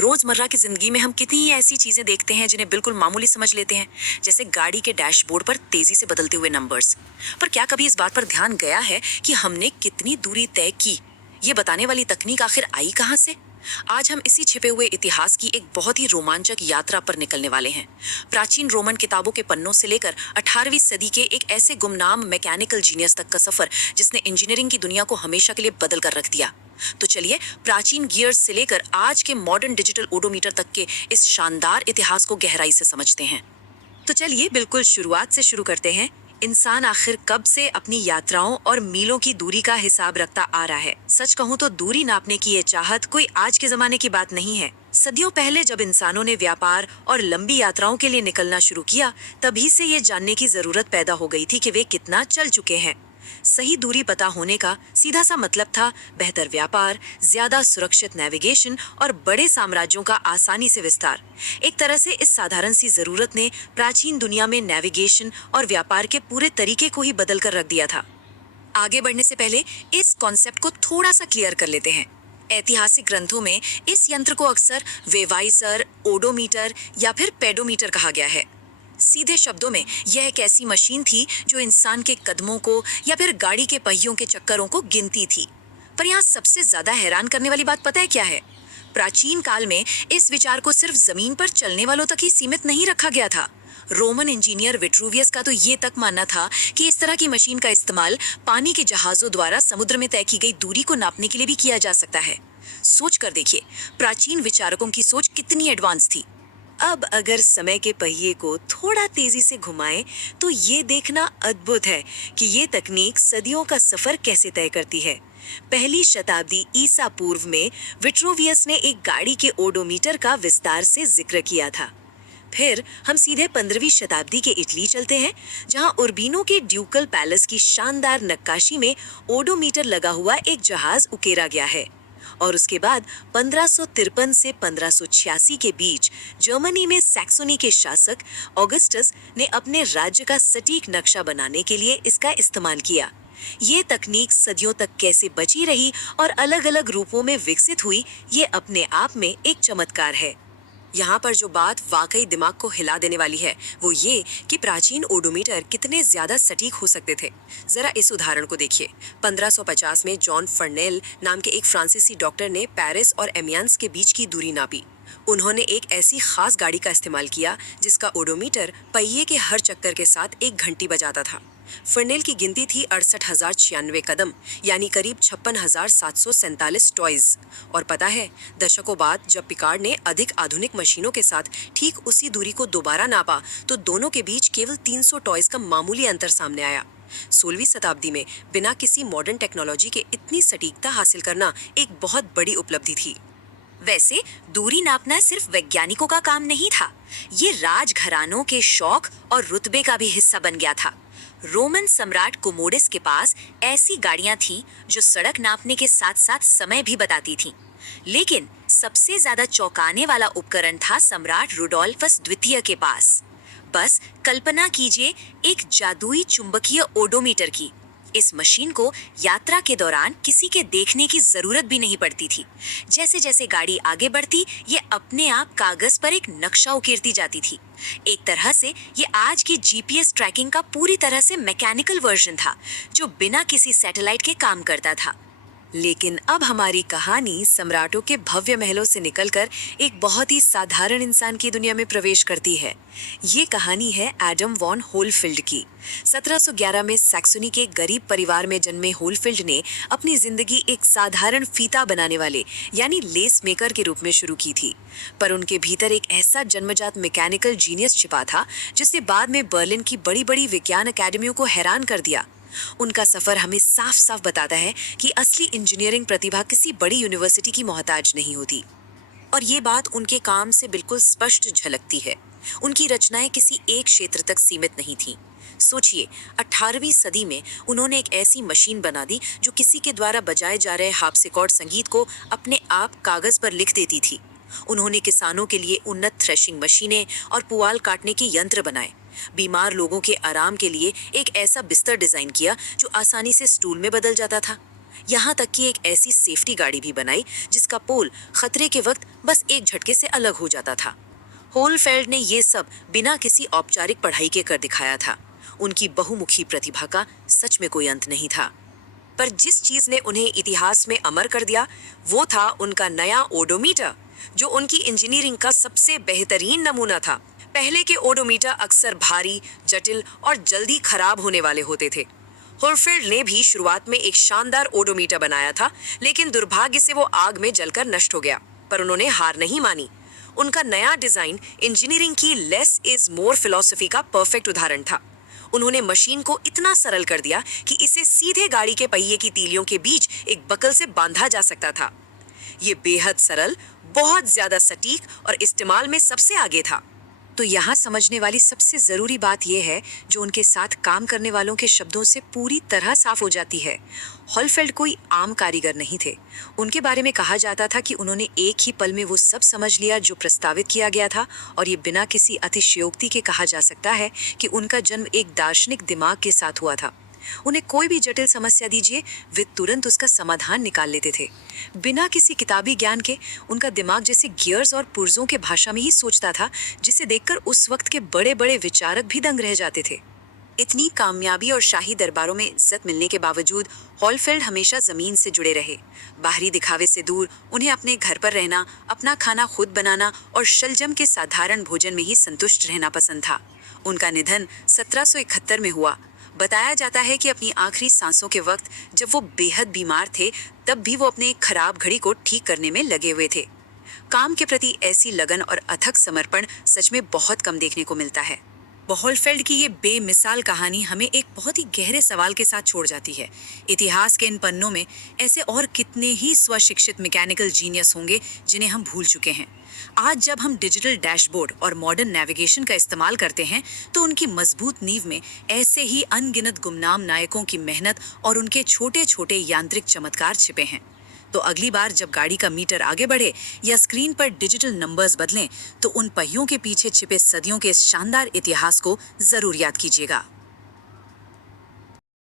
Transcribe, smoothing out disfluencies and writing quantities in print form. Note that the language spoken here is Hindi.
रोजमर्रा की जिंदगी में हम कितनी ऐसी चीजें देखते हैं जिन्हें बिल्कुल मामूली समझ लेते हैं, जैसे गाड़ी के डैशबोर्ड पर तेजी से बदलते हुए नंबर्स। पर क्या कभी इस बात पर ध्यान गया है कि हमने कितनी दूरी तय की? ये बताने वाली तकनीक आखिर आई कहां से? आज हम इसी छिपे हुए इतिहास की एक बहुत ही रोमांचक यात्रा पर निकलने वाले हैं। प्राचीन रोमन किताबों के पन्नों से लेकर 18वीं सदी के एक ऐसे गुमनाम मैकेनिकल जीनियस तक का सफर जिसने इंजीनियरिंग की दुनिया को हमेशा के लिए बदल कर रख दिया। तो चलिए, प्राचीन गियर्स से लेकर आज के मॉडर्न डिजिटल ओडोमीटर तक के इस शानदार इतिहास को गहराई से समझते हैं। तो चलिए बिल्कुल शुरुआत से शुरू करते हैं। इंसान आखिर कब से अपनी यात्राओं और मीलों की दूरी का हिसाब रखता आ रहा है? सच कहूं तो दूरी नापने की ये चाहत कोई आज के जमाने की बात नहीं है। सदियों पहले जब इंसानों ने व्यापार और लंबी यात्राओं के लिए निकलना शुरू किया, तभी से ये जानने की जरूरत पैदा हो गई थी कि वे कितना चल चुके हैं। सही दूरी पता होने का सीधा सा मतलब था बेहतर व्यापार, ज्यादा सुरक्षित नेविगेशन और बड़े साम्राज्यों का आसानी से विस्तार। एक तरह से इस साधारण सी जरूरत ने प्राचीन दुनिया में नेविगेशन और व्यापार के पूरे तरीके को ही बदल कर रख दिया था। आगे बढ़ने से पहले इस कॉन्सेप्ट को थोड़ा सा क्लियर कर लेते हैं। ऐतिहासिक ग्रंथों में इस यंत्र को अक्सर वेवाइजर, ओडोमीटर या फिर पेडोमीटर कहा गया है। सीधे शब्दों में यह एक ऐसी मशीन थी जो इंसान के कदमों को या फिर गाड़ी के पहियों के चक्करों को गिनती थी। पर यहाँ सबसे ज्यादा हैरान करने वाली बात पता है क्या है? प्राचीन काल में इस विचार को सिर्फ जमीन पर चलने वालों तक ही सीमित नहीं रखा गया था। रोमन इंजीनियर विट्रूवियस का तो ये तक मानना था कि इस तरह की मशीन का इस्तेमाल पानी के जहाजों द्वारा समुद्र में तय की गई दूरी को नापने के लिए भी किया जा सकता है। सोच कर देखिए, प्राचीन विचारकों की सोच कितनी एडवांस थी। अब अगर समय के पहिए को थोड़ा तेजी से घुमाएं, तो ये देखना अद्भुत है कि ये तकनीक सदियों का सफर कैसे तय करती है। पहली शताब्दी ईसा पूर्व में विट्रूवियस ने एक गाड़ी के ओडोमीटर का विस्तार से जिक्र किया था। फिर हम सीधे 15वीं शताब्दी के इटली चलते हैं, जहां उर्बिनो के ड्यूकल पैलेस की शानदार नक्काशी में ओडोमीटर लगा हुआ एक जहाज उकेरा गया है। और उसके बाद 1553 से 1586 के बीच जर्मनी में सैक्सोनी के शासक ऑगस्टस ने अपने राज्य का सटीक नक्शा बनाने के लिए इसका इस्तेमाल किया। ये तकनीक सदियों तक कैसे बची रही और अलग अलग रूपों में विकसित हुई, ये अपने आप में एक चमत्कार है। यहाँ पर जो बात वाकई दिमाग को हिला देने वाली है, वो ये कि प्राचीन ओडोमीटर कितने ज्यादा सटीक हो सकते थे। जरा इस उदाहरण को देखिए। 1550 में जॉन फर्नेल नाम के एक फ्रांसीसी डॉक्टर ने पेरिस और एमियंस के बीच की दूरी नापी। उन्होंने एक ऐसी खास गाड़ी का इस्तेमाल किया जिसका ओडोमीटर पहिए के हर चक्कर के साथ एक घंटी बजाता था। फर्नेल की गिनती थी 68,096 कदम, यानी करीब 56,747 टॉयज। और पता है, दशकों बाद जब पिकार्ड ने अधिक आधुनिक मशीनों के साथ ठीक उसी दूरी को दोबारा नापा, तो दोनों के बीच केवल 300 टॉयज का मामूली अंतर सामने आया। 16वीं शताब्दी में बिना किसी मॉडर्न टेक्नोलॉजी के इतनी सटीकता हासिल करना एक बहुत बड़ी उपलब्धि थी। वैसे दूरी नापना सिर्फ वैज्ञानिकों का काम नहीं था, ये राजघरानों के शौक और रुतबे का भी हिस्सा बन गया था। रोमन सम्राट कोमोडस के पास ऐसी गाड़ियां थीं जो सड़क नापने के साथ साथ समय भी बताती थीं। लेकिन सबसे ज्यादा चौंकाने वाला उपकरण था सम्राट रुडोल्फस द्वितीय के पास। बस कल्पना कीजिए एक जादुई चुंबकीय ओडोमीटर की। इस मशीन को यात्रा के दौरान किसी के देखने की जरूरत भी नहीं पड़ती थी। जैसे जैसे गाड़ी आगे बढ़ती, ये अपने आप कागज पर एक नक्शा उकेरती जाती थी। एक तरह से ये आज की जीपीएस ट्रैकिंग का पूरी तरह से मैकेनिकल वर्जन था, जो बिना किसी सैटेलाइट के काम करता था। लेकिन अब हमारी कहानी सम्राटों के भव्य महलों से निकलकर एक बहुत ही साधारण इंसान की दुनिया में प्रवेश करती है। ये कहानी है एडम वॉन होलफील्ड की। 1711 में सैक्सोनी के गरीब परिवार में जन्मे होलफील्ड ने अपनी जिंदगी एक साधारण फीता बनाने वाले यानी लेस मेकर के रूप में शुरू की थी। पर उनके भीतर एक ऐसा जन्मजात मैकेनिकल जीनियस छिपा था जिसने बाद में बर्लिन की बड़ी बड़ी विज्ञान अकादमियों को हैरान कर दिया। उनका सफर हमें साफ साफ बताता है कि असली इंजीनियरिंग प्रतिभा किसी बड़ी यूनिवर्सिटी की मोहताज नहीं होती। और ये बात उनके काम से बिल्कुल स्पष्ट झलकती है। उनकी रचनाएं किसी एक क्षेत्र तक सीमित नहीं थीं। सोचिए, 18वीं सदी में उन्होंने एक ऐसी मशीन बना दी जो किसी के द्वारा बजाए जा रहे हार्पसिकॉर्ड संगीत को अपने आप कागज पर लिख देती थी। उन्होंने किसानों के लिए उन्नत थ्रेशिंग मशीनें और पुआल काटने के यंत्र बनाए। बीमार लोगों के आराम के लिए एक ऐसा बिस्तर डिजाइन किया जो आसानी से स्टूल में बदल जाता था। यहाँ तक कि एक ऐसी सेफ्टी गाड़ी भी बनाई जिसका पोल खतरे के वक्त बस एक झटके से अलग हो जाता था। होलफेल्ड ने ये सब बिना किसी औपचारिक पढ़ाई के कर दिखाया था। उनकी बहुमुखी प्रतिभा का सच में कोई अंत नहीं था। पर जिस चीज ने उन्हें इतिहास में अमर कर दिया वो था उनका नया ओडोमीटर, जो उनकी इंजीनियरिंग का सबसे बेहतरीन नमूना था। पहले के ओडोमीटर अक्सर भारी, जटिल और जल्दी खराब होने वाले होते थे। होलफेल्ड ने भी शुरुआत में एक शानदार ओडोमीटर बनाया था, लेकिन दुर्भाग्य से वो आग में जलकर नष्ट हो गया। पर उन्होंने हार नहीं मानी। उनका नया डिजाइन इंजीनियरिंग की लेस इज मोर फिलॉसफी का परफेक्ट उदाहरण था। उन्होंने मशीन को इतना सरल कर दिया कि इसे सीधे गाड़ी के पहिए की तीलियों के बीच एक बकल से बांधा जा सकता था। ये बेहद सरल, बहुत ज्यादा सटीक और इस्तेमाल में सबसे आगे था। तो यहाँ समझने वाली सबसे जरूरी बात यह है, जो उनके साथ काम करने वालों के शब्दों से पूरी तरह साफ हो जाती है। होलफेल्ड कोई आम कारीगर नहीं थे। उनके बारे में कहा जाता था कि उन्होंने एक ही पल में वो सब समझ लिया जो प्रस्तावित किया गया था, और ये बिना किसी अतिशयोक्ति के कहा जा सकता है कि उनका जन्म एक दार्शनिक दिमाग के साथ हुआ था। उन्हें कोई भी जटिल समस्या दीजिए, वे तुरंत उसका समाधान निकाल लेते थे। बिना किसी किताबी ज्ञान के उनका दिमाग जैसे गियर्स और पुर्जों के भाषा में ही सोचता था, जिसे देखकर उस वक्त के बड़े बड़े विचारक भी दंग रह जाते थे। इतनी कामयाबी और शाही दरबारों में इज्जत मिलने के बावजूद होलफेल्ड हमेशा जमीन से जुड़े रहे। बाहरी दिखावे से दूर उन्हें अपने घर पर रहना, अपना खाना खुद बनाना और शलजम के साधारण भोजन में ही संतुष्ट रहना पसंद था। उनका निधन 1771 में हुआ। बताया जाता है कि अपनी आखिरी सांसों के वक्त जब वो बेहद बीमार थे, तब भी वो अपने एक खराब घड़ी को ठीक करने में लगे हुए थे। काम के प्रति ऐसी लगन और अथक समर्पण सच में बहुत कम देखने को मिलता है। होलफेल्ड की ये बेमिसाल कहानी हमें एक बहुत ही गहरे सवाल के साथ छोड़ जाती है। इतिहास के इन पन्नों में ऐसे और कितने ही स्वशिक्षित मैकेनिकल जीनियस होंगे जिन्हें हम भूल चुके हैं। आज जब हम डिजिटल डैशबोर्ड और मॉडर्न नेविगेशन का इस्तेमाल करते हैं, तो उनकी मजबूत नींव में ऐसे ही अनगिनत गुमनाम नायकों की मेहनत और उनके छोटे छोटे यांत्रिक चमत्कार छिपे हैं। तो अगली बार जब गाड़ी का मीटर आगे बढ़े या स्क्रीन पर डिजिटल नंबर्स बदलें, तो उन पहियों के पीछे छिपे सदियों के इस शानदार इतिहास को जरूर याद कीजिएगा।